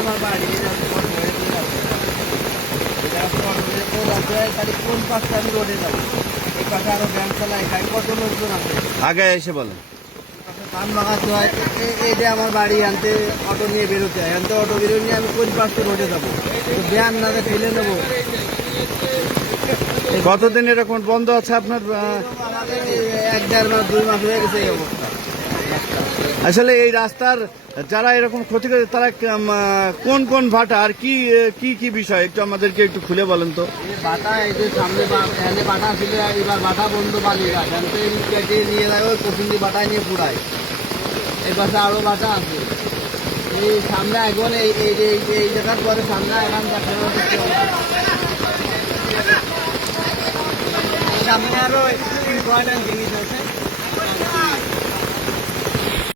আমার বাড়ি কোন পাশে আমি রোডে যাবো, এই পাশে আরো ব্যাংক চালায় খাই, কত লোকজন আছে। আগে এসে বলেন ধান লাগাতে হয়, এইটা আমার বাড়ি আনতে অটো নিয়ে বেরোতে হয়, আনতে অটো বেরোয় নিয়ে আমি কোন পাশে রোডে যাবো, তো ব্যান না ফেলে নেবো। কতদিন এরকম বন্ধ আছে আপনার? আমাদের 1-1.5 মাস 2 মাস হয়ে গেছে এই অবস্থা। আসলে এই রাস্তার যারা এরকম ক্ষতি করে তারা কোন কোন ভাটা আর কি কি কি বিষয় একটু আমাদেরকে একটু খুলে বলেন তো। বাটা এই যে সামনে এখানে বাটা ছিল, এবার বাটা বন্ধ বালিরা কেটে নিয়ে যায়, ওই পশুন্দি বাটায় নিয়ে পুরায়। এই পাশে আরো বাটা আছে, এই সামনে এখন এই জায়গার পরে সামনে এখন সামনে আরো ইম্পর্টেন্ট জিনিস আছে।